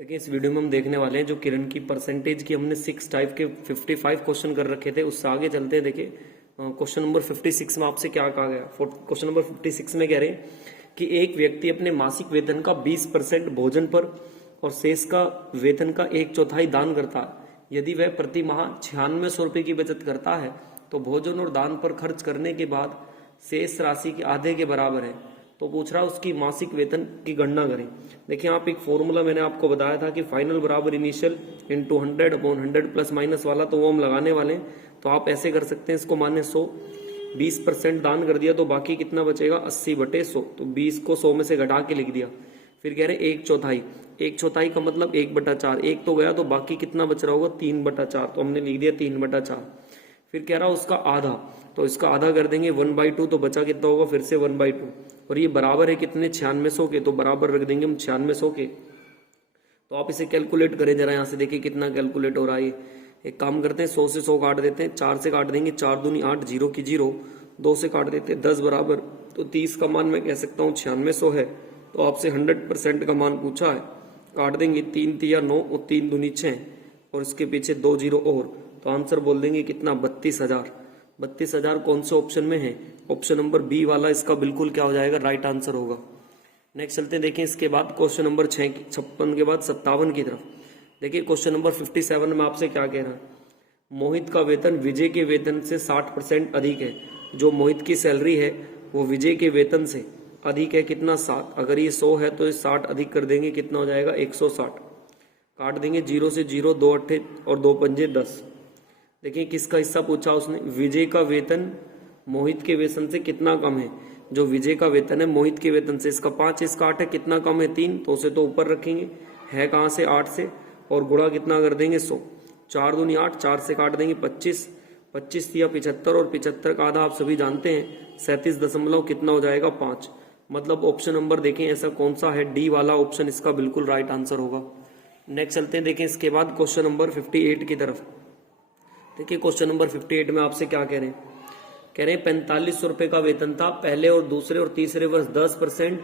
देखिए इस वीडियो में हम देखने वाले हैं जो किरण की परसेंटेज की हमने 6 टाइप के 55 क्वेश्चन कर रखे थे, उससे आगे चलते हैं। देखिए क्वेश्चन नंबर 56 में आपसे क्या कहा गया। क्वेश्चन नंबर 56 में कह रहे हैं कि एक व्यक्ति अपने मासिक वेतन का 20% भोजन पर और शेष का वेतन का 1/4 दान करता है। यदि वह प्रति माह 9600 रुपये की बचत करता है तो भोजन और दान पर खर्च करने के बाद शेष राशि के आधे के बराबर है। तो पूछ रहा उसकी मासिक वेतन की गणना करें। देखिए आप एक फॉर्मूला मैंने आपको बताया था कि फाइनल बराबर इनिशियल इंटू 100/100 प्लस माइनस वाला, तो वो हम लगाने वाले हैं। तो आप ऐसे कर सकते हैं, इसको माने 100, 20% दान कर दिया तो बाकी कितना बचेगा 80/100। तो 20 को 100 में से घटा के लिख दिया। फिर कह रहे हैं 1/4, 1/4 का मतलब 1/4, एक तो गया तो बाकी कितना बच रहा होगा 3/4, तो हमने लिख दिया 3/4। फिर कह रहा उसका आधा, तो इसका आधा कर देंगे 1/2, तो बचा कितना होगा फिर से 1/2। और ये बराबर है कितने 9600 के, तो बराबर रख देंगे हम 9600 के। तो आप इसे कैलकुलेट करें जरा, यहाँ से देखिए कितना कैलकुलेट हो रहा है। एक काम करते हैं 100 से 100 काट देते हैं, 4 से काट देंगे, 4 दूनी 8, 0 की 0, 2 से काट देते हैं 10 बराबर। तो 30 का मान मैं कह सकता हूँ 9600 है। तो आपसे 100% का मान पूछा है, काट देंगे 3 तिया 9 और 3 दूनी 6 और इसके पीछे 2 0 और, तो आंसर बोल देंगे कितना 32,000। 32,000 कौन से ऑप्शन में है? ऑप्शन नंबर बी वाला इसका बिल्कुल क्या हो जाएगा, राइट आंसर होगा। नेक्स्ट चलते हैं, देखें इसके बाद क्वेश्चन नंबर 56 के बाद 57 की तरफ। देखिए क्वेश्चन नंबर 57 में आपसे क्या कह रहा है। मोहित का वेतन विजय के वेतन से 60% अधिक है। जो मोहित की सैलरी है वो विजय के वेतन से अधिक है कितना 7। अगर ये 100 है तो ये 60 अधिक कर देंगे, कितना हो जाएगा 160। काट देंगे 0 से 0, 2 अट्ठे और 2 पंजे 10। देखिए किसका हिस्सा पूछा उसने, विजय का वेतन मोहित के वेतन से कितना कम है। जो विजय का वेतन है मोहित के वेतन से, इसका 5 इसका 8 है, कितना कम है 3, तो उसे तो ऊपर रखेंगे, है कहाँ से 8 से, और गुणा कितना कर देंगे 100। 4 दूनी 8, 4 से काट देंगे 25, 25 दिया 75 और 75 का आधा आप सभी जानते हैं 37 दशमलव कितना हो जाएगा 5। मतलब ऑप्शन नंबर देखें ऐसा कौन सा है, डी वाला ऑप्शन इसका बिल्कुल राइट आंसर होगा। नेक्स्ट चलते हैं, देखें इसके बाद क्वेश्चन नंबर 58 की तरफ। देखिए क्वेश्चन नंबर 58 में आपसे क्या कह रहे हैं। कह रहे हैं 4500 रुपए का वेतन था, पहले और दूसरे और तीसरे वर्ष 10%,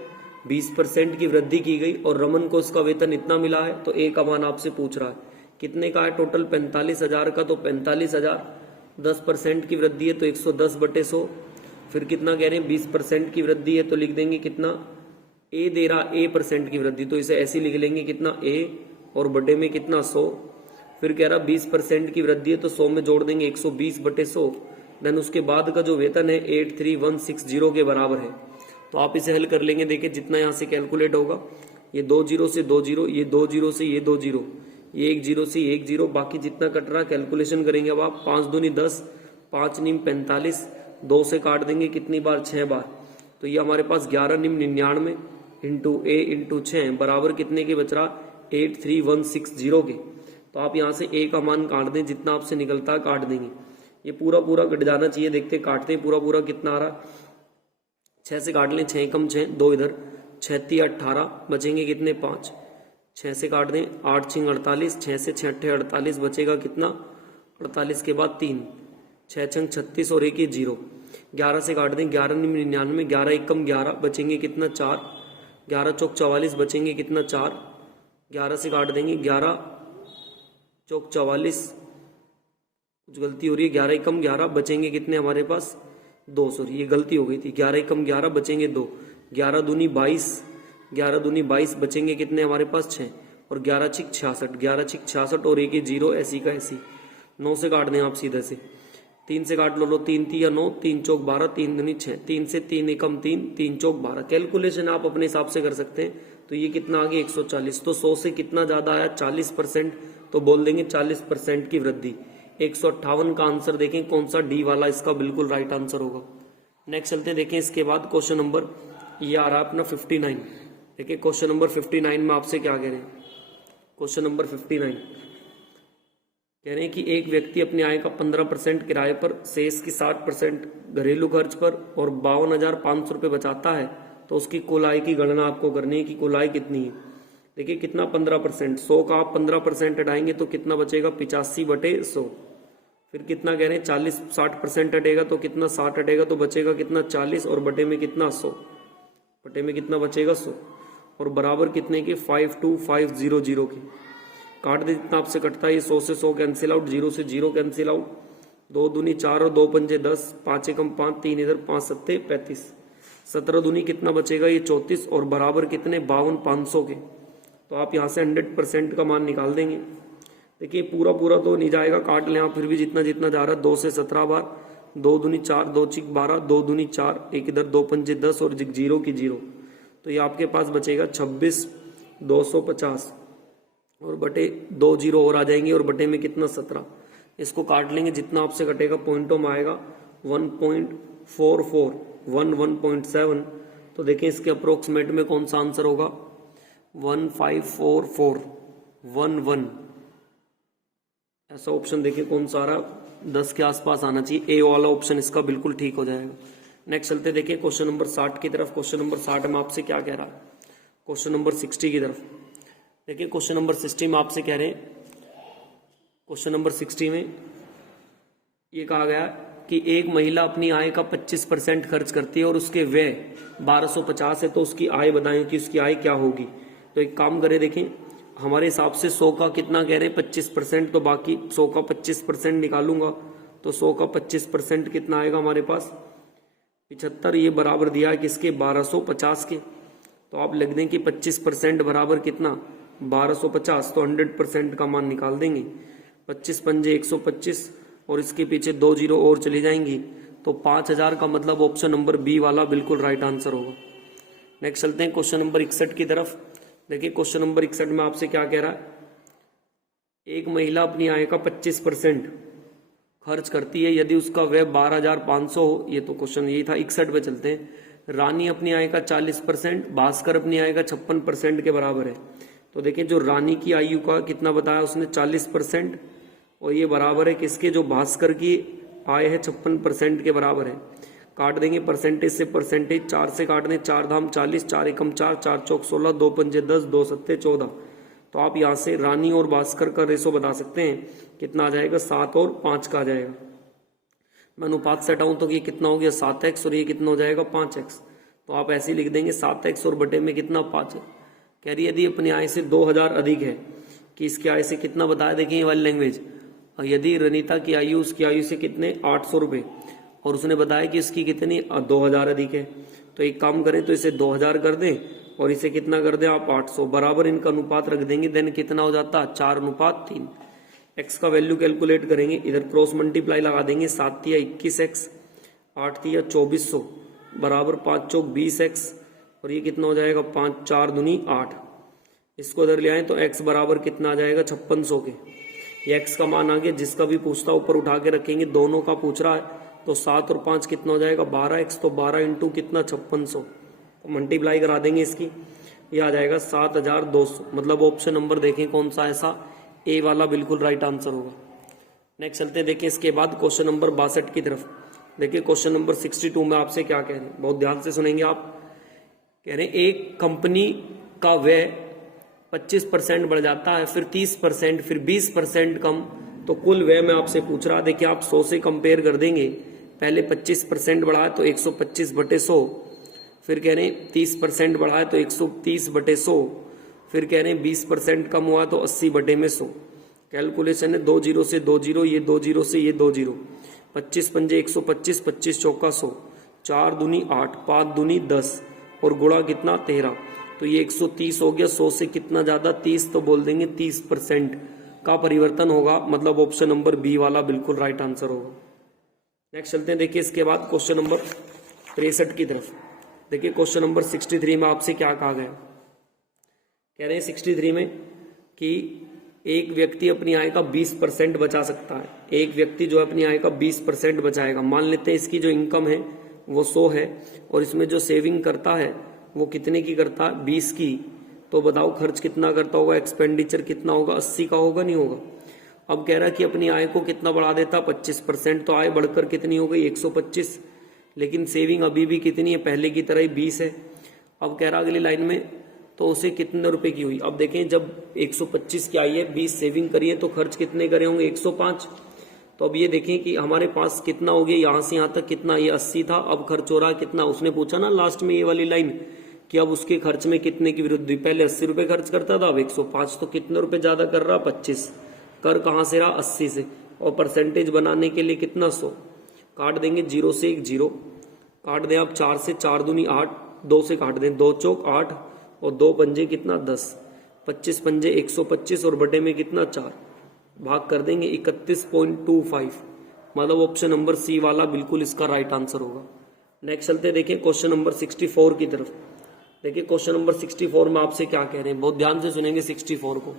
20% की वृद्धि की गई और रमन को उसका वेतन इतना मिला है। तो ए का मान आपसे पूछ रहा है कितने का है टोटल 45,000 का, तो 45,000, 10% की वृद्धि है तो 110/100। फिर कितना कह रहे हैं 20% की वृद्धि है तो लिख देंगे कितना, ए दे रहा A% की वृद्धि, तो इसे ऐसे लिख लेंगे कितना ए और बटे में कितना 100। फिर कह रहा 20% की वृद्धि है तो 100 में जोड़ देंगे 120/100। देन उसके बाद का जो वेतन है 83160 के बराबर है। तो आप इसे हल कर लेंगे। देखिए जितना यहाँ से कैलकुलेट होगा, ये 2 0 से 2 0, ये 2 0 से ये 2 0, ये 1 0 से 1 0, बाकी जितना कट रहा कैलकुलेशन करेंगे अब आप। 5 दूनी 10, 5 नीम 45, 2 से काट देंगे कितनी बार 6 बार। तो ये हमारे पास 11 नीम 99 इंटू ए इंटू 6 बराबर कितने के बच रहा 83160 के। तो आप यहाँ से ए का मान काट दें, जितना आपसे निकलता है काट देंगे। ये पूरा पूरा कट जाना चाहिए, देखते काटते हैं पूरा पूरा कितना आ रहा। 6 से काट लें, 6 कम 6, 2 इधर, 6 3 18, बचेंगे कितने 5। 6 से काट दें 8 6 48, 6 से 6 8 48, बचेगा कितना 48 के बाद 3, 6 6 36 और 1 0। 11 से काट दें 11 99, 11 1 कम 11, बचेंगे कितना 4, 11 चौक 44, बचेंगे कितना 4। 11 से काट देंगे 11 चौक 44, कुछ गलती हो रही है, 11 एकम 11, बचेंगे कितने हमारे पास 2। सॉरी ये गलती हो गई थी, 11 एकम 11 बचेंगे 2, 11 दूनी 22, 11 दूनी 22, बचेंगे कितने हमारे पास 6 और 11 छिक 66, 11 छिक 66 और 1 0 ऐसी का ऐसी। 9 से काट दें आप सीधे से, 3 से काट लो 3 3 9, 3 चौक 12, 3 दूनी 6, 3 से 3 एकम 3, 3 चौक 12। कैलकुलेशन आप अपने हिसाब से कर सकते हैं। तो ये कितना आ गया 140। तो 100 से कितना ज्यादा आया 40%, तो बोल देंगे 40% की वृद्धि। 158 का आंसर देखें कौन सा, डी वाला इसका बिल्कुल राइट आंसर होगा। नेक्स्ट चलते हैं, देखें इसके बाद क्वेश्चन नंबर ये आ रहा है अपना 59। देखिए क्वेश्चन नंबर 59 में आपसे क्या कह रहे हैं। क्वेश्चन नंबर 59 कह रहे हैं कि एक व्यक्ति अपनी आय का 15% किराए पर, शेष की 60% घरेलू खर्च पर और 52,500 रुपये बचाता है। तो उसकी कुल आय की गणना आपको करनी है कि कुल आय कितनी है। देखिए कितना 15%, 100 का आप 15% हटाएंगे तो कितना बचेगा 85/100। फिर कितना कह रहे हैं 40-60% हटेगा तो कितना 60 हटेगा तो बचेगा कितना 40 और बटे में कितना 100, बटे में कितना बचेगा 100। और बराबर कितने के 52500 के। काट दे जितना आपसे कटता है, ये 100 से 100 कैंसिल आउट, 0 से 0 कैंसिल आउट, 2 दूनी 4 और 2 पंजे 10, 5 एकम 5, 3 इधर, 5 सत्ते 35, 17 दूनी कितना बचेगा, ये 34 और बराबर कितने 52,500 के। तो आप यहाँ से 100% का मान निकाल देंगे। देखिए पूरा पूरा तो नहीं जाएगा, काट लें आप, फिर भी जितना जितना जा रहा है 2 से 17 बार, 2 दूनी 4, 2 चिक 12, 2 दूनी 4, एक इधर 2 पंजे 10 और 0 की 0, तो ये आपके पास बचेगा 26,250 और बटे 2 0 और आ जाएंगे और बटे में कितना 17। इसको काट लेंगे, जितना आपसे कटेगा पॉइंटों में आएगा 1.44, 1.7। तो देखिए इसके अप्रोक्सीमेट में कौन सा आंसर होगा, 154411, ऐसा ऑप्शन देखिए कौन सा आ रहा, 10 के आसपास आना चाहिए, ए वाला ऑप्शन इसका बिल्कुल ठीक हो जाएगा। नेक्स्ट चलते देखिए क्वेश्चन नंबर 60 की तरफ। क्वेश्चन नंबर 60 में आपसे क्या कह रहा है, क्वेश्चन नंबर 60 की तरफ देखिए। क्वेश्चन नंबर 60 में आपसे कह रहे हैं, क्वेश्चन नंबर 60 में ये कहा गया कि एक महिला अपनी आय का 25% खर्च करती है और उसके व्यय 1250 है, तो उसकी आय बताएं कि उसकी आय क्या होगी। तो एक काम करें, देखें हमारे हिसाब से 100 का कितना कह रहे हैं 25%, तो बाकी 100 का 25% निकालूंगा, तो 100 का 25% कितना आएगा हमारे पास 75, ये बराबर दिया है किसके 1250 के। तो आप लिख दें कि 25% बराबर कितना 1250, तो 100% का मान निकाल देंगे। 25 पंजे 125 और इसके पीछे 2 0 और चली जाएंगी, तो 5000 का मतलब ऑप्शन नंबर बी वाला बिल्कुल राइट आंसर होगा। नेक्स्ट चलते हैं क्वेश्चन नंबर 61 की तरफ। देखिए क्वेश्चन नंबर 61 में आपसे क्या कह रहा है, एक महिला अपनी आय का 25% खर्च करती है यदि उसका व्यय 12,500 हो, ये तो क्वेश्चन यही था। 61 पे चलते हैं। रानी अपनी आय का 40%, भास्कर अपनी आय का 56% के बराबर है। तो देखिए जो रानी की आयु का कितना बताया उसने 40%, और ये बराबर है किसके, जो भास्कर की आय है 56% के बराबर है। काट देंगे परसेंटेज से परसेंटेज, 4 से काट दें 4 धाम 40, 4 एकम 4, 4 चौक 16, 2 पंजे 10, 2 सत्ते 14। तो आप यहाँ से रानी और भास्कर का रेशो बता सकते हैं, कितना आ जाएगा 7 और 5 का आ जाएगा। मैं अनुपात से हटाऊं तो ये कितना हो गया 7x और ये कितना हो जाएगा 5x। तो आप ऐसे ही लिख देंगे 7x और बटे में कितना 5 है। कह रही यदि अपनी आय से 2000 अधिक है, कि इसकी आय से कितना बताया, देखिए ये वाली लैंग्वेज, यदि रनीता की आयु उसकी आयु से कितने 800 रुपये, और उसने बताया कि इसकी कितनी 2000 अधिक है। तो एक काम करें, तो इसे 2000 कर दें और इसे कितना कर दें आप 800, बराबर इनका अनुपात रख देंगे, देन कितना हो जाता 4:3। एक्स का वैल्यू कैलकुलेट करेंगे, इधर क्रॉस मल्टीप्लाई लगा देंगे, 7 तिया 21x, 8 तिया 2400, बराबर 5 चौक 20x, और ये कितना हो जाएगा 5 4 दूनी 8। इसको इधर ले आए तो x बराबर कितना आ जाएगा 5600 के। ये x का मान आ गया, जिसका भी पूछता ऊपर उठा के रखेंगे, दोनों का पूछ रहा है। तो 7 और 5 कितना हो जाएगा 12x, तो 12 इंटू कितना 5600, तो मल्टीप्लाई करा देंगे इसकी, ये आ जाएगा 7200। मतलब ऑप्शन नंबर देखें कौन सा, ऐसा ए वाला बिल्कुल राइट आंसर होगा। नेक्स्ट चलते हैं, देखिए इसके बाद क्वेश्चन नंबर 62 की तरफ। देखिए क्वेश्चन नंबर 62 में आपसे क्या कह रहे हैं, बहुत ध्यान से सुनेंगे आप। कह रहे हैं एक कंपनी का व्यय 25% बढ़ जाता है, फिर 30%, फिर 20% कम, तो कुल व्यय में आपसे पूछ रहा है। देखिए आप 100 से कंपेयर कर देंगे, पहले 25% बढ़ा है तो 125 बटे 100, फिर कह रहे हैं 30% बढ़ा है तो 130 बटे 100, फिर कह रहे हैं 20% कम हुआ तो 80 बटे में 100। कैलकुलेशन है 2 0 से 2 0, ये 2 0 से ये 2 0, 25 पंजे 125, 25 चौका 100, 4 दूनी 8, 5 दूनी 10 और गुणा कितना 13, तो ये 130 हो गया। 100 से कितना ज्यादा 30, तो बोल देंगे 30% का परिवर्तन होगा, मतलब ऑप्शन नंबर बी वाला बिल्कुल राइट आंसर होगा। नेक्स्ट चलते हैं, देखिए इसके बाद क्वेश्चन नंबर 63 की तरफ। देखिए क्वेश्चन नंबर 63 में आपसे क्या कहा गया, कह रहे हैं 63 में कि एक व्यक्ति अपनी आय का 20% बचा सकता है। एक व्यक्ति जो अपनी आय का 20% बचाएगा, मान लेते हैं इसकी जो इनकम है वो 100 है और इसमें जो सेविंग करता है वो कितने की करता है 20 की, तो बताओ खर्च कितना करता होगा, एक्सपेंडिचर कितना होगा, 80 का होगा नहीं होगा। अब कह रहा है कि अपनी आय को कितना बढ़ा देता 25%, तो आय बढ़कर कितनी हो गई 125, लेकिन सेविंग अभी भी कितनी है पहले की तरह ही 20 है। अब कह रहा अगली लाइन में तो उसे कितने रुपए की हुई। अब देखें जब 125 की आई है, 20 सेविंग करी है, तो खर्च कितने करे होंगे 105। तो अब ये देखें कि हमारे पास कितना हो गया, यहां से यहां तक कितना, ये 80 था, अब खर्च हो रहा है कितना। उसने पूछा ना लास्ट में ये वाली लाइन कि अब उसके खर्च में कितने की वृद्धि, पहले 80 रुपए खर्च करता था अब 105, तो कितने रुपए ज्यादा कर रहा, 25। कर कहां से रहा, 80 से, और परसेंटेज बनाने के लिए कितना 100, काट देंगे 0 से 1 0, काट दें आप 4 से, 4 दूनी 8, 2 से काट दें 2 चौक 8 और 2 पंजे कितना 10, 25 पंजे 125 और बटे में कितना 4, भाग कर देंगे 31.25, मतलब ऑप्शन नंबर सी वाला बिल्कुल इसका राइट आंसर होगा। नेक्स्ट चलते देखिए क्वेश्चन नंबर 64 की तरफ। देखिए क्वेश्चन नंबर 64 में आपसे क्या कह रहे हैं, बहुत ध्यान से सुनेंगे 64 को।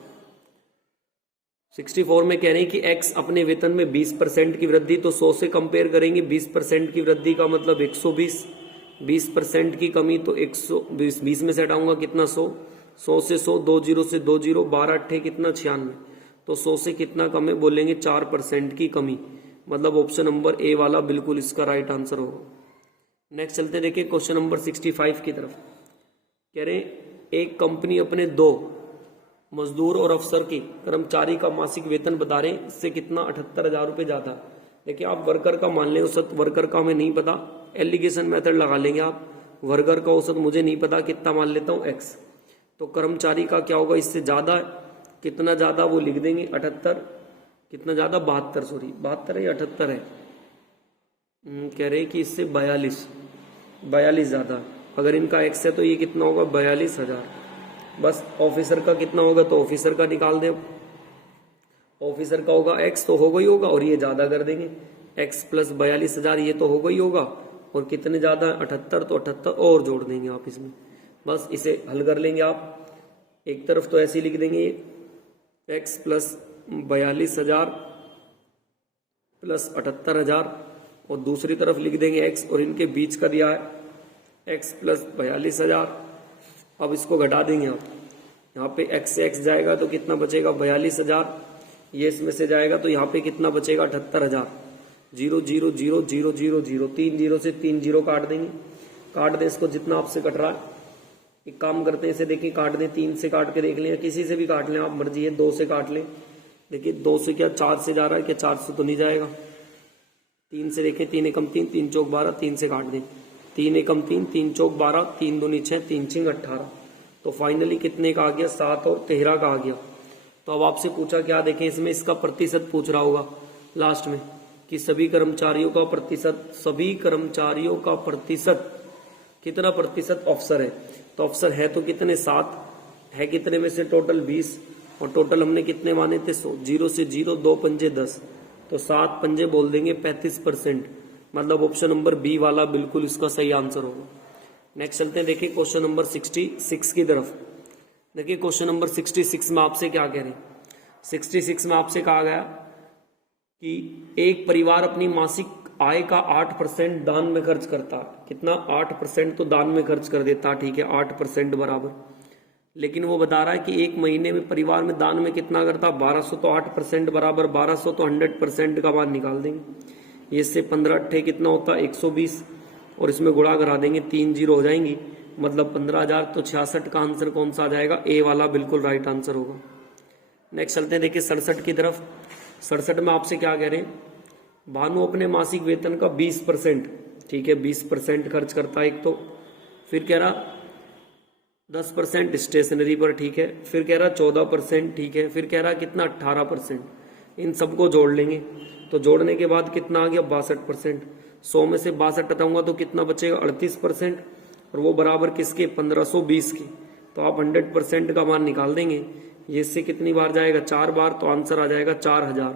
64 में कह रहे हैं कि x अपने वेतन में 20% की वृद्धि, तो 100 से कंपेयर करेंगे, 20% की वृद्धि का मतलब 120, 20% की कमी तो 120, 20 में से हटाऊंगा कितना 100, 100 से 100, 2 जीरो से 2 जीरो, 12 अट्ठे कितना 96, तो 100 से कितना कम है, बोलेंगे 4% की कमी, मतलब ऑप्शन नंबर ए वाला बिल्कुल इसका राइट आंसर होगा। नेक्स्ट चलते देखिए क्वेश्चन नंबर 65 की तरफ। कह रहे हैं एक कंपनी अपने 2 मजदूर और अफसर के कर्मचारी का मासिक वेतन बता रहे हैं, इससे कितना 78,000 रुपये ज्यादा। देखिए आप वर्कर का मान लें औसत, वर्कर का हमें नहीं पता, एलिगेशन मेथड लगा लेंगे आप, वर्कर का औसत मुझे नहीं पता कितना मान लेता हूँ x, तो कर्मचारी का क्या होगा, इससे ज्यादा, कितना ज्यादा वो लिख देंगे 78, कितना ज्यादा 72, सॉरी 72 है या 78 है, कह रहे हैं कि इससे 42 ज्यादा, अगर इनका x है तो ये कितना होगा 42,000। बस ऑफिसर का कितना होगा, तो ऑफिसर का निकाल दें, ऑफिसर का होगा x तो होगा ही होगा, और ये ज्यादा कर देंगे x प्लस 42,000, ये तो होगा ही होगा, और कितने ज्यादा 78, तो 78 और जोड़ देंगे आप इसमें, बस इसे हल कर लेंगे आप। एक तरफ तो ऐसे ही लिख देंगे x प्लस 42,000 प्लस 78,000, और दूसरी तरफ लिख देंगे x, और इनके बीच का दिया है x प्लस 42,000। अब इसको घटा देंगे आप, यहाँ पे x से x जाएगा तो कितना बचेगा 42,000, ये इसमें से जाएगा तो यहाँ पे कितना बचेगा 78,000, 0 0 0 0 0 0, 3 0 से 3 0 काट देंगे, काट दें इसको जितना आपसे कट रहा है। एक काम करते हैं, इसे देखिए काट दें, 3 से काट के देख लें, या किसी से भी काट लें, आप मर्जी है, 2 से काट लें। देखिए 2 से क्या 4 से जा रहा है, क्या 4 से तो नहीं जाएगा, 3 से देखें, 3 एकम 3, 3 चौक 12, 3 से काट दें, 3 एकम 3, 3 चौक 12, 3 दूनी 6, 3 छिंग 18, तो फाइनली कितने का आ गया 7 और 13 का आ गया। तो अब आपसे पूछा क्या, देखें इसमें इसका प्रतिशत पूछ रहा होगा लास्ट में, कि सभी कर्मचारियों का प्रतिशत, सभी कर्मचारियों का प्रतिशत, कितना प्रतिशत अफसर है, तो अफसर है तो कितने 7 है, कितने में से टोटल 20, और टोटल हमने कितने माने थे 100, 0 से 0, 2 पंजे 10, तो 7 पंजे बोल देंगे 35%, मतलब ऑप्शन नंबर बी वाला बिल्कुल इसका सही आंसर होगा। नेक्स्ट चलते हैं, देखिए क्वेश्चन नंबर 66 की तरफ। देखिए क्वेश्चन नंबर 66 में आपसे क्या कह रहे हैं, 66 में आपसे कहा गया कि एक परिवार अपनी मासिक आय का 8% दान में खर्च करता है, कितना 8% तो दान में खर्च कर देता, ठीक है 8% बराबर, लेकिन वो बता रहा है कि एक महीने में परिवार में दान में कितना करता 1200, तो 8% बराबर 1200, तो 100% का मान निकाल देंगे, ये से 15 अट्ठे कितना होता है 120, और इसमें गुणा करा देंगे, 3 0 हो जाएंगी, मतलब 15,000, तो 66 का आंसर कौन सा आ जाएगा, ए वाला बिल्कुल राइट आंसर होगा। नेक्स्ट चलते हैं, देखिए 67 की तरफ। 67 में आपसे क्या कह रहे हैं, भानु अपने मासिक वेतन का 20%, ठीक है 20% खर्च करता है एक, तो फिर कह रहा 10% स्टेशनरी पर, ठीक है, फिर कह रहा 14%, ठीक है, फिर कह रहा कितना 18%, इन सबको जोड़ लेंगे, तो जोड़ने के बाद कितना आ गया 62%, 100 में से 62 हटाऊंगा तो कितना बचेगा 38%, और वो बराबर किसके 1520 के, तो आप 100% का मान निकाल देंगे, ये इससे कितनी बार जाएगा 4 बार, तो आंसर आ जाएगा 4000,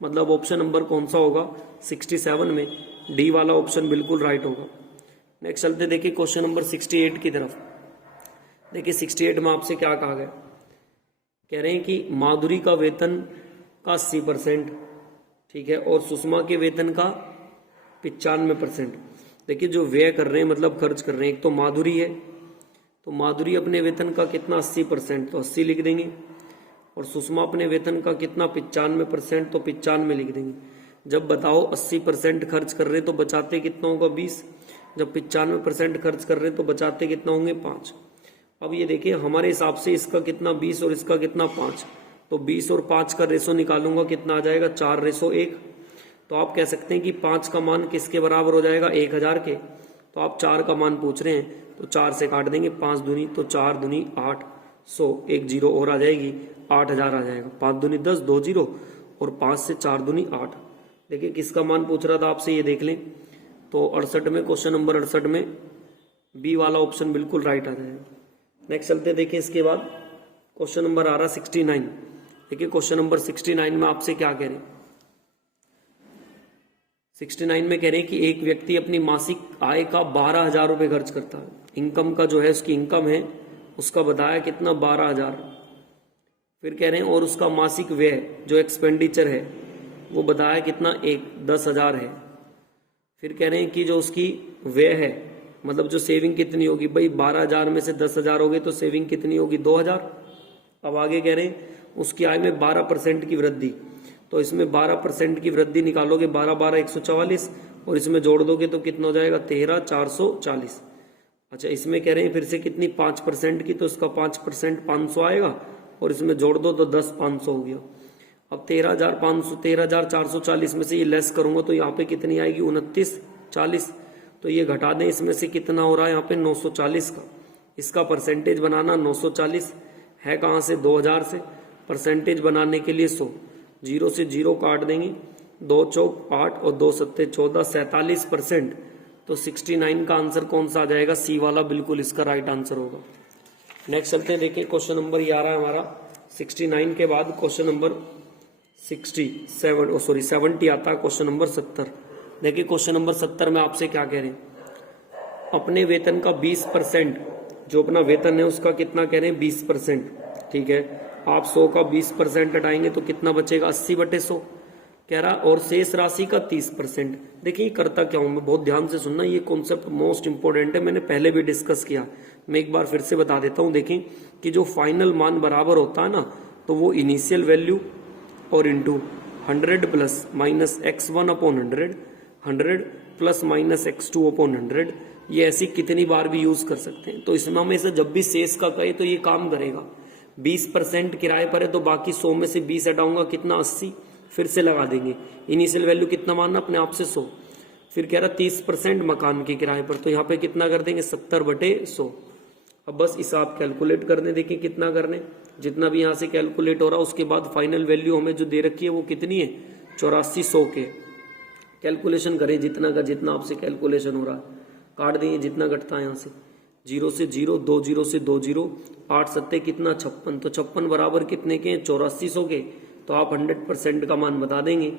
मतलब ऑप्शन नंबर कौन सा होगा 67 में, डी वाला ऑप्शन बिल्कुल राइट होगा। नेक्स्ट चलते देखिए क्वेश्चन नंबर 68 की तरफ। देखिए 68 में आपसे क्या कहा गया, कह रहे हैं कि माधुरी का वेतन का 80%, ठीक है, और सुषमा के वेतन का 95%। देखिए जो व्यय कर रहे हैं मतलब खर्च कर रहे हैं, एक तो माधुरी है, तो माधुरी अपने वेतन का कितना 80%, तो 80 लिख देंगे, और सुषमा अपने वेतन का कितना 95%, तो 95 लिख देंगे। जब बताओ 80% खर्च कर रहे तो बचाते कितना होगा 20, जब 95% खर्च कर रहे तो बचाते कितना होंगे 5। अब ये देखिए हमारे हिसाब से इसका कितना 20 और इसका कितना 5, तो 20 और 5 का रेशो निकालूंगा कितना आ जाएगा 4:1, तो आप कह सकते हैं कि 5 का मान किसके बराबर हो जाएगा 1000 के, तो आप 4 का मान पूछ रहे हैं तो 4 से काट देंगे, 5 दूनी तो 4 दूनी 8, 100, एक जीरो और आ जाएगी, 8000 आ जाएगा। 5 दूनी 10, 2 जीरो और 5 से 4 दूनी 8। देखिए किसका मान पूछ रहा था आपसे, ये देख लें। तो 68 में, क्वेश्चन नंबर 68 में बी वाला ऑप्शन बिल्कुल राइट आ जाएगा। नेक्स्ट चलते देखिए, इसके बाद क्वेश्चन नंबर आ रहा 69। देखिए क्वेश्चन नंबर 69 में आपसे क्या कह रहे हैं, 69 में कह रहे हैं कि एक व्यक्ति अपनी मासिक आय का 12,000 रुपए खर्च करता है। इनकम का जो है, उसकी इनकम है, उसका बताया कितना, 12,000। फिर कह रहे हैं और उसका मासिक व्यय जो एक्सपेंडिचर है वो बताया कितना, 10,000 है। फिर कह रहे हैं कि जो उसकी व्यय है, मतलब जो सेविंग कितनी होगी, भाई 12,000 में से 10,000 हो गए तो सेविंग कितनी होगी, 2,000। अब आगे कह रहे हैं उसकी आय में 12% की वृद्धि, तो इसमें 12% की वृद्धि निकालोगे, 12 12 144 और इसमें जोड़ दोगे तो कितना हो जाएगा, 13 440। अच्छा, इसमें कह रहे हैं फिर से कितनी, 5% की, तो इसका 5% 500 आएगा और इसमें जोड़ दो तो 10 500 हो गया। अब 13,440 में से ये लेस करूंगा तो यहाँ पे कितनी आएगी, 2940। तो ये घटा दें, इसमें से कितना हो रहा है यहाँ पे, 940 का। इसका परसेंटेज बनाना 940 है कहाँ से, 2000 से। परसेंटेज बनाने के लिए 100, 0 से 0 काट देंगे, 2 चौक 8 और 2 सत्ते 14, 47%। तो 69 का आंसर कौन सा आ जाएगा, सी वाला बिल्कुल इसका राइट आंसर होगा। नेक्स्ट चलते हैं, देखिए क्वेश्चन नंबर 11 हमारा 69 के बाद क्वेश्चन नंबर 70 आता है, क्वेश्चन नंबर 70। देखिए क्वेश्चन नंबर 70 में आपसे क्या कह रहे हैं, अपने वेतन का 20%, जो अपना वेतन है उसका कितना कह रहे हैं, 20%। ठीक है, आप 100 का 20% हटाएंगे तो कितना बचेगा, 80/100 कह रहा, और शेष राशि का 30%। देखिए करता क्या हूं मैं, बहुत ध्यान से सुनना, ये कॉन्सेप्ट मोस्ट इंपोर्टेंट है, मैंने पहले भी डिस्कस किया, मैं एक बार फिर से बता देता हूं। देखें कि जो फाइनल मान बराबर होता है ना, तो वो इनिशियल वैल्यू और into 100 plus minus x1 upon 100, 100 plus minus x2 upon 100, ये ऐसी कितनी बार भी यूज कर सकते हैं। तो इसमें हमें जब भी शेष का कहे तो ये काम करेगा। 20% किराए पर है तो बाकी 100 में से 20 हटाऊंगा, कितना, 80। फिर से लगा देंगे, इनिशियल वैल्यू कितना मानना अपने आप से, 100। फिर कह रहा 30% मकान के किराए पर, तो यहाँ पे कितना कर देंगे, 70/100। अब बस हिसाब कैलकुलेट करने, देखिए कितना करने, जितना भी यहाँ से कैलकुलेट हो रहा उसके बाद फाइनल वैल्यू हमें जो दे रखी है वो कितनी है, 8400 के। कैलकुलेशन करें जितना का जितना आपसे कैलकुलेशन हो रहा है, काट देंगे जितना घटता है यहाँ से, 0 से 0, 2 0 से 2 0, 8 सत्ते कितना, 56। तो 56 बराबर कितने के, 8400 के। तो आप 100% का मान बता देंगे,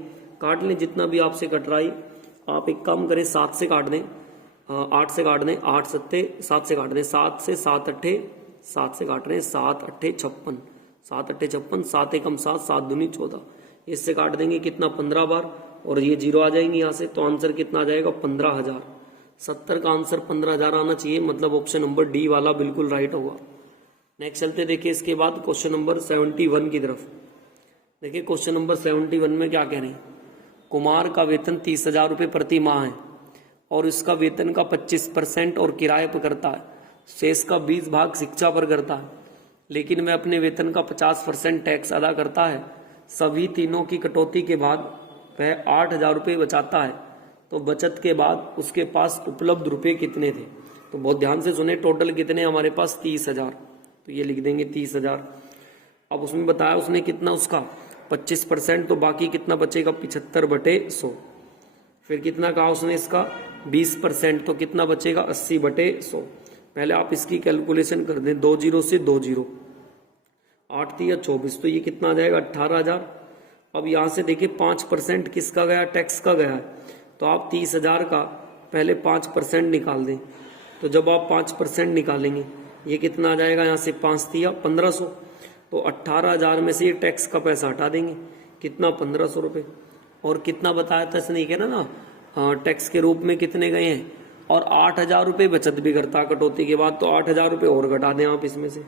काट लें जितना भी आपसे कट रहा है। आप एक काम करें, 7 से काट दें, 8 से काट दें, 8 सत्ते 7 से काट दें, 7 से 7 अट्ठे 7 से काट रहे हैं, 7 अट्ठे 56, 7 अट्ठे 56, 7 एकम 7, 7 दूनी 14। इससे काट देंगे कितना, 15 बार, और ये 0 आ जाएंगे यहाँ से, तो आंसर कितना आ जाएगा, 15,000। 70 का आंसर 15,000 आना चाहिए, मतलब ऑप्शन नंबर डी वाला बिल्कुल राइट होगा। नेक्स्ट चलते देखिए इसके बाद क्वेश्चन नंबर 71 की तरफ। देखिए क्वेश्चन नंबर 71 में क्या कह रहे हैं, कुमार का वेतन 30,000 रुपये प्रति माह है और इसका वेतन का 25% और किराए पर करता है, शेष का 20 भाग शिक्षा पर करता है, लेकिन वह अपने वेतन का 50% टैक्स अदा करता है। सभी तीनों की कटौती के बाद वह 8,000 रुपये बचाता है, तो बचत के बाद उसके पास उपलब्ध रुपए कितने थे। तो बहुत ध्यान से सुने, टोटल कितने हमारे पास, 30,000। तो ये लिख देंगे 30,000। अब उसमें बताया उसने कितना, उसका 25%, तो बाकी कितना बचेगा, 75/100। फिर कितना कहा उसने, इसका 20%, तो कितना बचेगा, 80/100। पहले आप इसकी कैलकुलेशन कर दें, 2 0 से 2 0, 8 3 24, तो ये कितना आ जाएगा, 18,000। अब यहां से देखिए 5% किसका गया, टैक्स का गया है, तो आप 30,000 का पहले 5% निकाल दें। तो जब आप 5% निकालेंगे ये कितना आ जाएगा, यहाँ से 5 3 1500, तो 18,000 में से ये टैक्स का पैसा हटा देंगे, कितना, 1500 रुपये। और कितना बताया था इसने, कह ना टैक्स के रूप में कितने गए हैं, और 8,000 रुपये बचत भी करता कटौती के बाद, तो 8,000 रुपये और घटा दें आप इसमें से,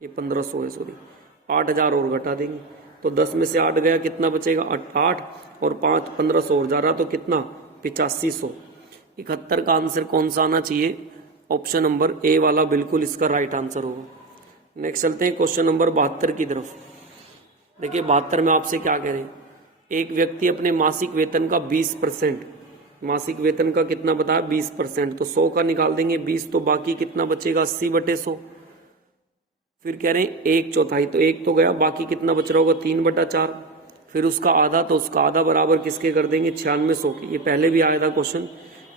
ये 1500 है, सॉरी 8,000 और घटा देंगे, तो 10 में से 8 गया, कितना बचेगा, 8 और 5 1500 और जा रहा, तो कितना, 8500। 71 का आंसर कौन सा आना चाहिए, ऑप्शन नंबर ए वाला बिल्कुल इसका राइट आंसर होगा। नेक्स्ट चलते हैं क्वेश्चन नंबर 72 की तरफ। देखिए 72 में आपसे क्या कह रहे हैं, एक व्यक्ति अपने मासिक वेतन का 20% मासिक वेतन का कितना बताया 20%, तो 100 का निकाल देंगे 20, तो बाकी कितना बचेगा 80/100। फिर कह रहे हैं 1/4, तो 1 तो गया, बाकी कितना बच रहा होगा 3/4। फिर उसका आधा, तो उसका आधा बराबर किसके कर देंगे 9600 के। ये पहले भी आया था क्वेश्चन,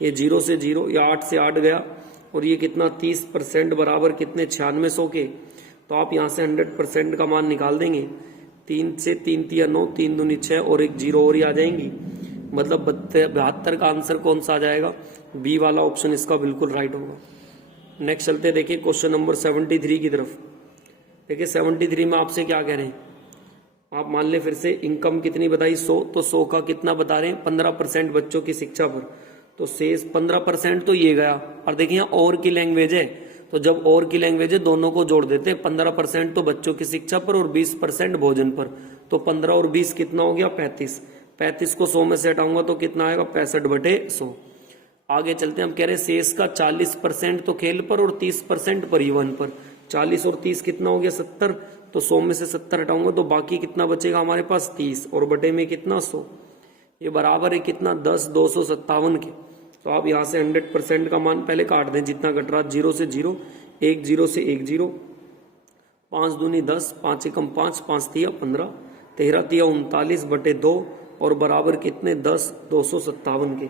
ये 0 से 0 या 8 से 8 गया, और ये कितना 30% बराबर कितने 9600 के। तो आप यहाँ से 100% का मान निकाल देंगे। 3 से 3 तिया 9, 3 दूनी 6 और एक 0 और ही आ जाएंगी, मतलब 72 का आंसर कौन सा आ जाएगा, बी वाला ऑप्शन इसका बिल्कुल राइट होगा। नेक्स्ट चलते देखिए क्वेश्चन नंबर 73 की तरफ। देखिए 73 में आपसे क्या कह रहे हैं, आप मान ले फिर से इनकम कितनी बताई 100, तो 100 का कितना बता रहे हैं 15% बच्चों की शिक्षा पर, तो शेष 15% तो ये गया। और देखिए यहाँ और की लैंग्वेज है, तो जब और की लैंग्वेज है दोनों को जोड़ देते हैं। 15% तो बच्चों की शिक्षा पर और 20% भोजन पर, तो 15 और 20 कितना हो गया 35। 35 को 100 में से हटाऊंगा तो कितना आएगा 65/100। आगे चलते हैं, हम कह रहे हैं शेष का 40% तो खेल पर और 30% परिवहन पर। 40 और 30 कितना हो गया 70, तो 100 में से 70 हटाऊंगा तो बाकी कितना बचेगा हमारे पास 30, और बटे में कितना 100, ये बराबर है कितना 10 257 के। तो आप यहाँ से 100% का मान पहले काट दें, जितना कट रहा 0 से 0, 1 0 से 1 0, 5 दूनी 10, 5 एकम 5, 5 तिया 15, 13 तिया 39/2, और बराबर कितने 10 257 के।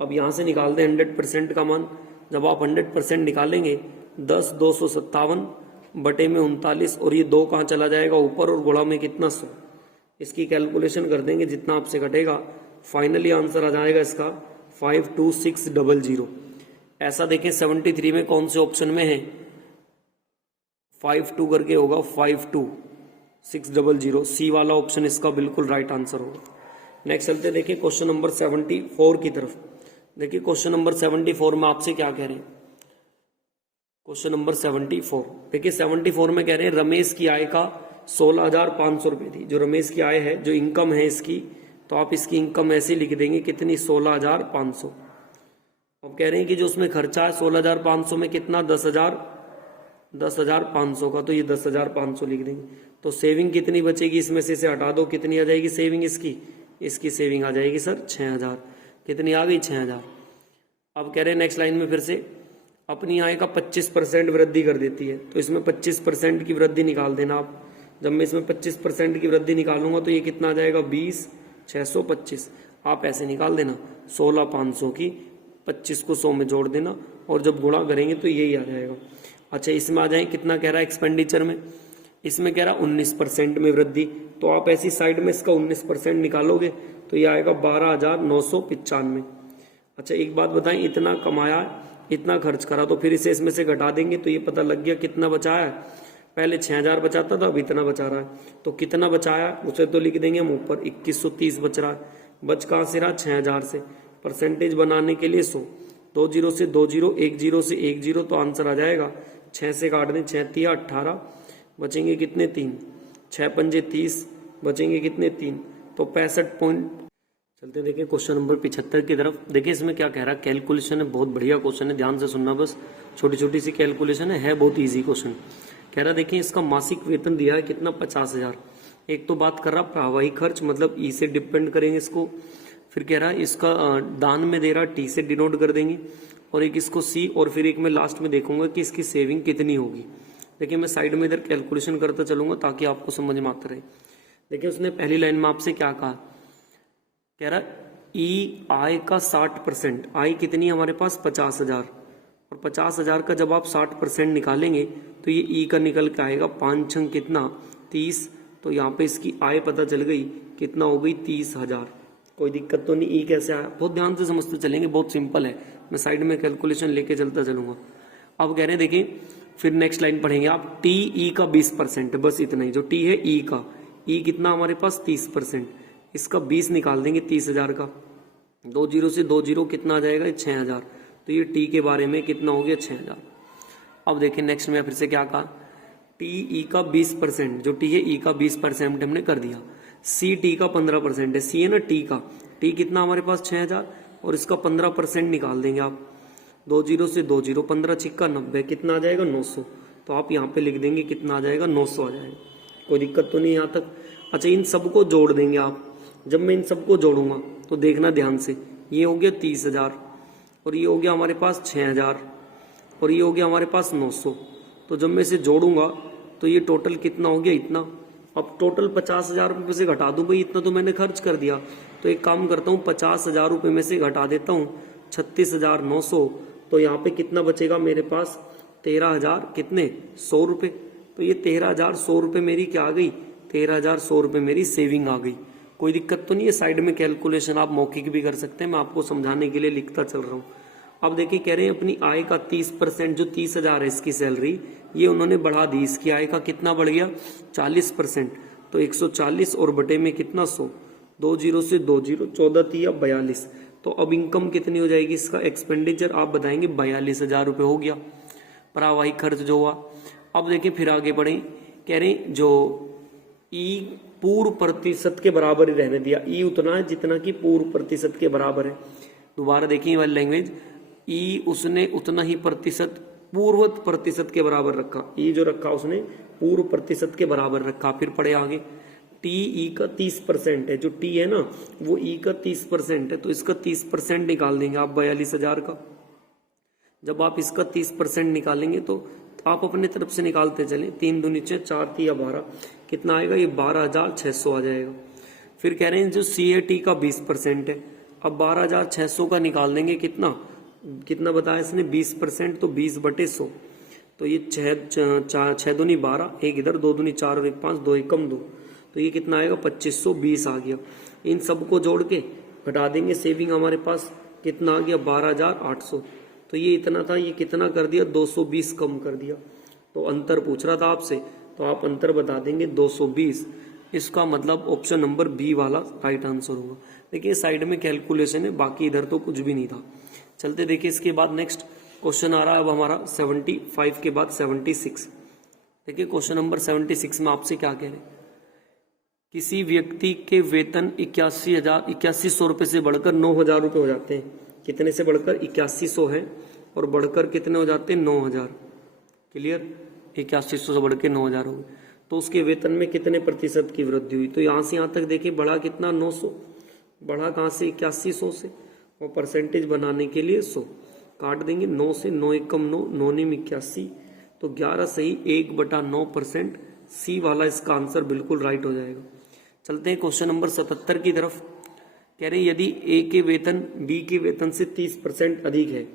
अब यहाँ से निकाल दें 100% का मान। जब आप 100% निकालेंगे 10 257 बटे में 39, और ये 2 कहाँ चला जाएगा ऊपर, और गुणा में कितना 100। इसकी कैलकुलेशन कर देंगे, जितना आपसे कटेगा फाइनली आंसर आ जाएगा इसका 52600। ऐसा देखें 73 में कौन से ऑप्शन में है, 52 करके होगा 52600, सी वाला ऑप्शन इसका बिल्कुल राइट आंसर होगा। नेक्स्ट चलते देखिए क्वेश्चन नंबर 74 की तरफ। देखिए क्वेश्चन नंबर 74 में आपसे क्या कह रहे हैं, क्वेश्चन नंबर 74। देखिए 74 में कह रहे हैं रमेश की आय का 16,500 रुपए थी। जो रमेश की आय है, जो इनकम है इसकी, तो आप इसकी इनकम ऐसे लिख देंगे कितनी 16,500। अब कह रहे हैं कि जो उसमें खर्चा है 16,500 में कितना 10,500 का, तो ये 10,500 लिख देंगे। तो सेविंग कितनी बचेगी, इसमें से हटा दो, कितनी आ जाएगी सेविंग इसकी सेविंग आ जाएगी सर 6,000। कितनी आ गई 6,000। अब कह रहे हैं नेक्स्ट लाइन में फिर से अपनी आय का 25% वृद्धि कर देती है, तो इसमें 25% की वृद्धि निकाल देना आप। जब मैं इसमें 25% की वृद्धि निकालूंगा तो ये कितना आ जाएगा 20,625। आप ऐसे निकाल देना 16,500 की 25 को 100 में जोड़ देना, और जब गुणा करेंगे तो यही आ जाएगा। अच्छा इसमें आ जाए कितना कह रहा है एक्सपेंडिचर में, इसमें कह रहा 19% में वृद्धि, तो आप ऐसी साइड में इसका 19% निकालोगे तो ये आएगा 12,995। अच्छा एक बात बताएं, इतना कमाया इतना खर्च करा, तो फिर इसे इसमें से घटा देंगे तो ये पता लग गया कितना बचाया है। पहले 6,000 बचाता था, अब इतना बचा रहा है, तो कितना बचाया उसे तो लिख देंगे हम ऊपर 2130 बच रहा है। बच कहाँ से रहा 6,000 से। परसेंटेज बनाने के लिए 100, 2 0 से 2 0, 1 0 से 1 0, तो आंसर आ जाएगा 6 से काट दें 6 तिया 18, बचेंगे कितने 3, 6 पंजे 30, बचेंगे कितने 3, तो 65 पॉइंट। चलते देखिए क्वेश्चन नंबर 75 की तरफ। देखिए इसमें क्या कह रहा है, कैलकुलेशन है, बहुत बढ़िया क्वेश्चन है, ध्यान से सुनना, बस छोटी छोटी सी कैलकुलेशन है बहुत इजी क्वेश्चन। कह रहा देखिए इसका मासिक वेतन दिया है कितना 50,000। एक तो बात कर रहा प्रवाही खर्च, मतलब ई से डिपेंड करेंगे इसको। फिर कह रहा है इसका दान में दे रहा टी से डिनोट कर देंगे, और एक इसको सी, और फिर एक मैं लास्ट में देखूंगा कि इसकी सेविंग कितनी होगी। देखिए मैं साइड में इधर कैलकुलेशन करता चलूंगा ताकि आपको समझ में आता रहे। देखिए उसने पहली लाइन में आपसे क्या कहा, कह रहा ई आय का 60%, आय कितनी हमारे पास 50,000, और 50,000 का जब आप 60% निकालेंगे तो ये ई का निकल के आएगा 5 छंग कितना 30, तो यहाँ पे इसकी आय पता चल गई कितना हो गई 30,000। कोई दिक्कत तो नहीं, ई कैसे आया, बहुत ध्यान से समझते चलेंगे, बहुत सिंपल है। मैं साइड में कैलकुलेशन लेके चलता चलूंगा। अब कह रहे हैं देखिए फिर नेक्स्ट लाइन पढ़ेंगे आप, टी ई का 20%, बस इतना ही, जो टी है ई का, ई कितना हमारे पास 30%, इसका 20 निकाल देंगे 30,000 का, 2 0 से 2 0 कितना आ जाएगा 6,000, तो ये टी के बारे में कितना हो गया 6,000। अब देखिए नेक्स्ट में फिर से क्या कहा, टी ई का 20%, जो टी है ई का 20% हमने कर दिया। सी टी का 15% है, सी है ना टी का, टी कितना हमारे पास 6,000, और इसका 15% निकाल देंगे आप, 2 0 से 2 0, 15 छिक्का 90, कितना आ जाएगा 900, तो आप यहाँ पे लिख देंगे कितना आ जाएगा 900 आ जाएगा। कोई दिक्कत तो नहीं यहाँ तक। अच्छा इन सबको जोड़ देंगे आप, जब मैं इन सबको जोड़ूंगा तो देखना ध्यान से, ये हो गया 30,000 और ये हो गया हमारे पास 6,000 और ये हो गया हमारे पास 900। तो जब मैं इसे जोड़ूंगा तो ये टोटल कितना हो गया, इतना। अब टोटल 50,000 रुपये से घटा दूं, भाई इतना तो मैंने खर्च कर दिया। तो एक काम करता हूँ, 50,000 रुपये में से घटा देता हूँ 36,900। तो यहाँ पे कितना बचेगा मेरे पास, 13,000 कितने 100 रुपये। तो ये 13,100 रुपये मेरी क्या आ गई, 13,100 रुपये मेरी सेविंग आ गई। कोई दिक्कत तो नहीं है, साइड में कैलकुलेशन आप मौखिक भी कर सकते हैं, मैं आपको समझाने के लिए लिखता चल रहा हूँ। अब देखिए कह रहे हैं अपनी आय का 30%, जो 30,000 है इसकी सैलरी, ये उन्होंने बढ़ा दी। इसकी आय का कितना बढ़ गया, 40%। तो 140 और बटे में कितना 100, 2 जीरो से 2 जीरो, 14 तिया 42। तो अब इनकम कितनी हो जाएगी, इसका एक्सपेंडिचर आप बताएंगे 42,000 रुपये हो गया, परिवाही खर्च जो हुआ। अब देखिए फिर आगे बढ़े, कह रहे हैं जो ई पूर्व प्रतिशत के बराबर ही रहने दिया। ई उतना है जितना कि पूर्व प्रतिशत के बराबर है। दोबारा देखिए वाली लैंग्वेज, ई उसने उतना ही प्रतिशत पूर्व प्रतिशत के बराबर रखा। ई जो रखा उसने पूर्व प्रतिशत के बराबर रखा। फिर पढ़े आगे, टी ई का 30% है, जो टी है ना वो ई का 30% है, तो इसका 30% निकाल देंगे आप 42,000 का। जब आप इसका 30% निकालेंगे तो आप अपने तरफ से निकालते चलें, 3 दूनी 6, 4 तिया 12, कितना आएगा, ये 12,600 आ जाएगा। फिर कह रहे हैं जो सी ए टी का 20% है, अब 12,600 का निकाल देंगे, कितना कितना बताया इसने 20%, तो 20/100। तो ये 6 दूनी 12, एक इधर 2 दूनी 4 और 1 5, 2 एकम 2, तो ये कितना आएगा 2520 आ गया। इन सबको जोड़ के घटा देंगे, सेविंग हमारे पास कितना आ गया 12,800। तो ये इतना था, ये कितना कर दिया 220 कम कर दिया। तो अंतर पूछ रहा था आपसे, तो आप अंतर बता देंगे 220। इसका मतलब ऑप्शन नंबर बी वाला राइट आंसर होगा। देखिए साइड में कैलकुलेशन है, बाकी इधर तो कुछ भी नहीं था। चलते देखिए इसके बाद नेक्स्ट क्वेश्चन आ रहा है अब हमारा 75 के बाद 76। देखिए क्वेश्चन नंबर 76 में आपसे क्या कह रहे हैं, किसी व्यक्ति के वेतन 81,100 रुपये से बढ़कर 9,000 रुपये हो जाते हैं। कितने से बढ़कर 8100 है और बढ़कर कितने हो जाते हैं 9,000। क्लियर, 8100 से बढ़ के 9,000 हो गए। तो उसके वेतन में कितने प्रतिशत की वृद्धि हुई। तो यहाँ से यहाँ तक देखिए बढ़ा कितना 900, बढ़ा कहाँ से 8100 से, और परसेंटेज बनाने के लिए 100 काट देंगे। 9 से 9 एकम 9, 9 निम 81, तो 11 सही 1/9%। सी वाला इसका आंसर बिल्कुल राइट हो जाएगा। चलते हैं क्वेश्चन नंबर 77 की तरफ। कह रहे हैं यदि ए के वेतन बी के वेतन से 30% अधिक है,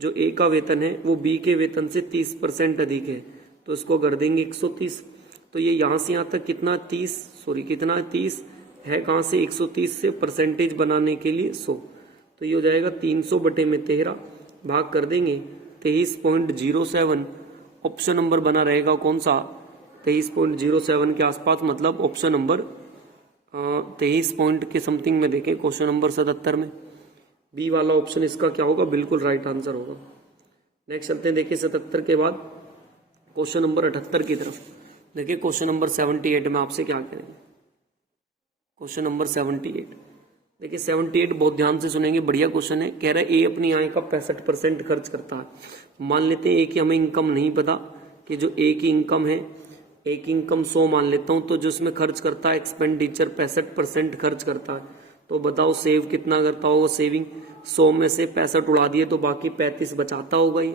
जो ए का वेतन है वो बी के वेतन से 30% अधिक है, तो इसको कर देंगे 130। तो ये यहाँ से यहाँ तक कितना 30 है, कहाँ से 130 से, परसेंटेज बनाने के लिए 100। तो ये हो जाएगा 300/13, भाग कर देंगे 23.07। ऑप्शन नंबर बना रहेगा कौन सा, 23.07 के आसपास, मतलब ऑप्शन नंबर 23 पॉइंट के समथिंग में देखें क्वेश्चन नंबर 77 में बी वाला ऑप्शन इसका क्या होगा, बिल्कुल राइट आंसर होगा। नेक्स्ट चलते हैं देखिए 77 के बाद क्वेश्चन नंबर 78 की तरफ। देखिए क्वेश्चन नंबर 78 में आपसे क्या करेंगे, क्वेश्चन नंबर 78। देखिए 78 बहुत ध्यान से सुनेंगे, बढ़िया क्वेश्चन है। कह रहा है ए अपनी आय का 65% खर्च करता है। मान लेते हैं ए की हमें इनकम नहीं पता कि जो ए की इनकम है, एक इनकम 100 मान लेता हूं, तो जो इसमें खर्च करता है एक्सपेंडिचर 65% खर्च करता है। तो बताओ सेव कितना करता होगा, सेविंग 100 में से 65 उड़ा दिए तो बाकी 35 बचाता होगा ये।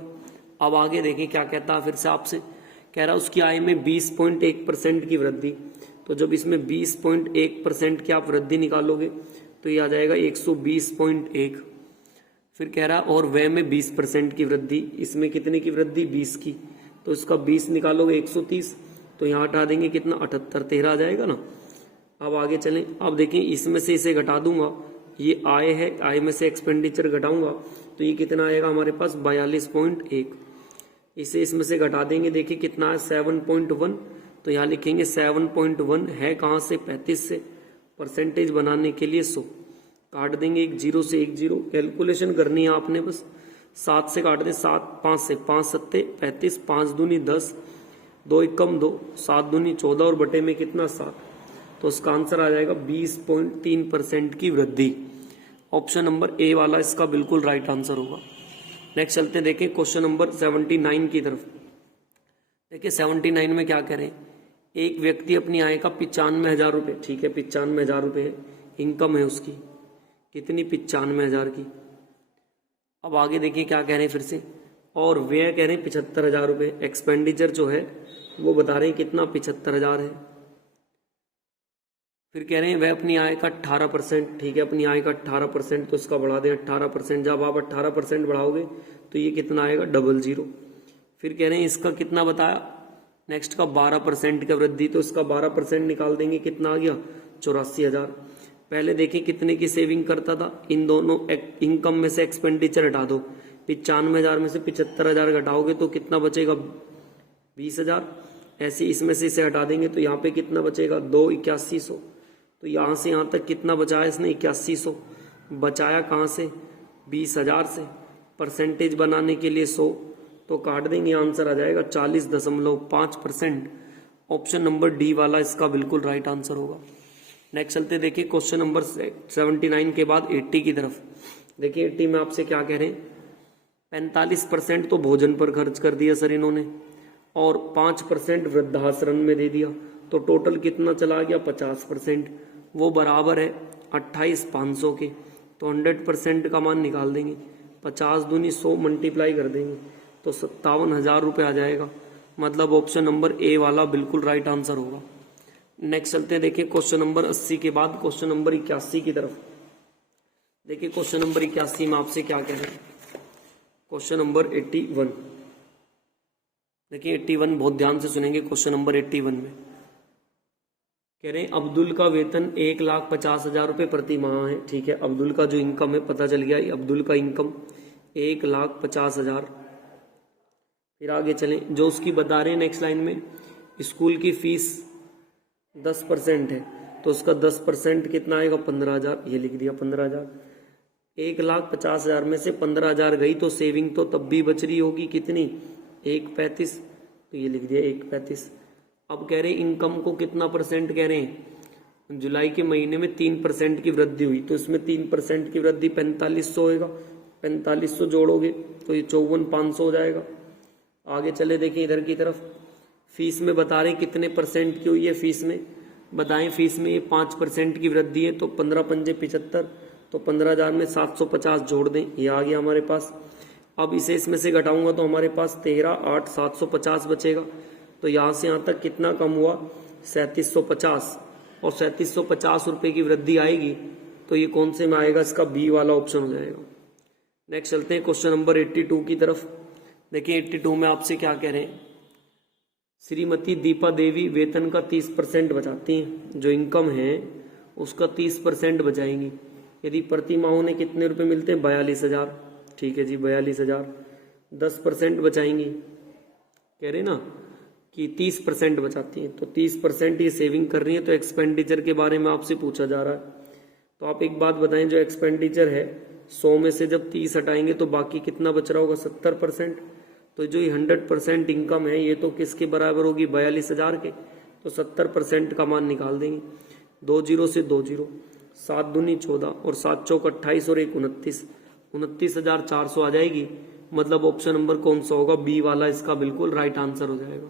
अब आगे देखिए क्या कहता है फिर से आपसे, कह रहा है उसकी आय में 20.1% की वृद्धि। तो जब इसमें 20.1% की आप वृद्धि निकालोगे तो ये आ जाएगा 120.1। फिर कह रहा है और व्यय में 20% की वृद्धि, इसमें कितने की वृद्धि 20 की, तो इसका 20 निकालोगे 130, तो यहाँ हटा देंगे कितना 78, 13 आ जाएगा ना। अब आगे चलें, अब देखें इसमें से इसे घटा दूंगा, ये आय है, आय में से एक्सपेंडिचर घटाऊंगा तो ये कितना आएगा हमारे पास 42.1। इसे इसमें से घटा देंगे, देखिए कितना है 7.1, तो यहाँ लिखेंगे 7.1 है कहाँ से 35 से, परसेंटेज बनाने के लिए 100 काट देंगे, एक जीरो से एक जीरो, कैलकुलेशन करनी है आपने बस। 7 से काट दें, 7 5 से 5 सत्ते 35, 5 दूनी 10, 2 एकम 2, 7 दूनी 14 और बटे में कितना 7, तो उसका आंसर आ जाएगा 20.3% की वृद्धि। ऑप्शन नंबर ए वाला इसका बिल्कुल राइट आंसर होगा। नेक्स्ट चलते हैं देखें क्वेश्चन नंबर 79 की तरफ। देखिए 79 में क्या करें, एक व्यक्ति अपनी आय का 95,000 रुपये, ठीक है 95,000 रुपये इनकम है उसकी, कितनी 95,000 की। अब आगे देखिए क्या कह रहे हैं फिर से, और व्यय कह रहे हैं 75,000 रुपये। एक्सपेंडिचर जो है वो बता रहे हैं कितना 75,000 है। फिर कह रहे हैं वह अपनी आय का 18%, ठीक है, अपनी आय का 18%, तो इसका बढ़ा दें 18%। जब आप 18% बढ़ाओगे तो ये कितना आएगा 00। फिर कह रहे हैं इसका कितना बताया, नेक्स्ट का 12% का वृद्धि, तो इसका 12% निकाल देंगे, कितना आ गया 84,000। पहले देखिए कितने की सेविंग करता था, इन दोनों इनकम में से एक्सपेंडिचर हटा दो, 95,000 में से 75,000 घटाओगे तो कितना बचेगा 20,000। ऐसे इसमें से इसे हटा देंगे तो यहाँ पे कितना बचेगा 81,000। तो यहाँ से यहाँ तक कितना बचाया इसने 81,000। बचाया कहाँ से 20,000 से। परसेंटेज बनाने के लिए 100, तो काट देंगे, आंसर आ जाएगा 40.5%। ऑप्शन नंबर डी वाला इसका बिल्कुल राइट आंसर होगा। नेक्स्ट चलते देखिए क्वेश्चन नंबर 79 के बाद 80 की तरफ। देखिए 80 में आपसे क्या कह रहे हैं, 45% तो भोजन पर खर्च कर दिया सर इन्होंने, और 5% वृद्धाश्रम में दे दिया, तो टोटल कितना चला गया 50%। वो बराबर है 28,500 के, तो 100% का मान निकाल देंगे, 50 दूनी 100 मल्टीप्लाई कर देंगे तो 57,000 रुपये आ जाएगा। मतलब ऑप्शन नंबर ए वाला बिल्कुल राइट आंसर होगा। नेक्स्ट चलते हैं देखिए क्वेश्चन नंबर 80 के बाद क्वेश्चन नंबर 81 की तरफ। देखिए क्वेश्चन नंबर 81 में आपसे क्या कह रहे हैं, क्वेश्चन नंबर 81। देखिए 81 बहुत ध्यान से सुनेंगे। क्वेश्चन नंबर 81 में कह रहे हैं अब्दुल का वेतन 1,50,000 रुपये प्रति माह है, ठीक है। अब्दुल का जो इनकम है पता चल गया, अब्दुल का इनकम 1,50,000। फिर आगे चलें, जो उसकी बता रहे हैं नेक्स्ट लाइन में, स्कूल की फीस 10% है, तो उसका 10% कितना आएगा 15,000, ये लिख दिया 15,000। 1,50,000 में से 15,000 गई तो सेविंग तो तब भी बच रही होगी, कितनी 1,35, तो ये लिख दिया 1,35। अब कह रहे हैं इनकम को कितना परसेंट कह रहे हैं, जुलाई के महीने में 3% की वृद्धि हुई, तो इसमें 3% की वृद्धि 4500 होएगा, 4500 जोड़ोगे तो ये 54,500 हो जाएगा। आगे चले देखिए इधर की तरफ, फीस में बता रहे कितने परसेंट की हुई है, फीस में बताएं, फीस में ये 5% की वृद्धि है, तो 15 पंजे 75, तो 15,000 में 750 जोड़ दें, ये आ गया हमारे पास। अब इसे इसमें से घटाऊंगा तो हमारे पास 13,8,750 बचेगा, तो यहाँ से यहाँ तक कितना कम हुआ 3,750, और 3,750 रुपये की वृद्धि आएगी, तो ये कौन से में आएगा, इसका बी वाला ऑप्शन हो जाएगा। नेक्स्ट चलते हैं क्वेश्चन नंबर 82 की तरफ। देखिए 82 में आपसे क्या कह रहे हैं, श्रीमती दीपा देवी वेतन का 30% बचाती हैं, जो इनकम है उसका 30% बचाएंगी। यदि प्रति माह उन्हें कितने रुपए मिलते हैं 42,000, ठीक है जी 42,000। 10% बचाएंगी, कह रहे ना कि 30% बचाती हैं, तो 30% ये सेविंग कर रही है, तो एक्सपेंडिचर के बारे में आपसे पूछा जा रहा है। तो आप एक बात बताएं, जो एक्सपेंडिचर है 100 में से जब 30 हटाएंगे तो बाकी कितना बच रहा होगा 70%। तो जो ये 100% इनकम है ये तो किसके बराबर होगी 42,000 के, तो 70% का मान निकाल देंगे। 2 जीरो से 2 जीरो, 7 दूनी 14 और 7 चौक 28 और 1 29, 29,400 आ जाएगी। मतलब ऑप्शन नंबर कौन सा होगा, बी वाला इसका बिल्कुल राइट आंसर हो जाएगा।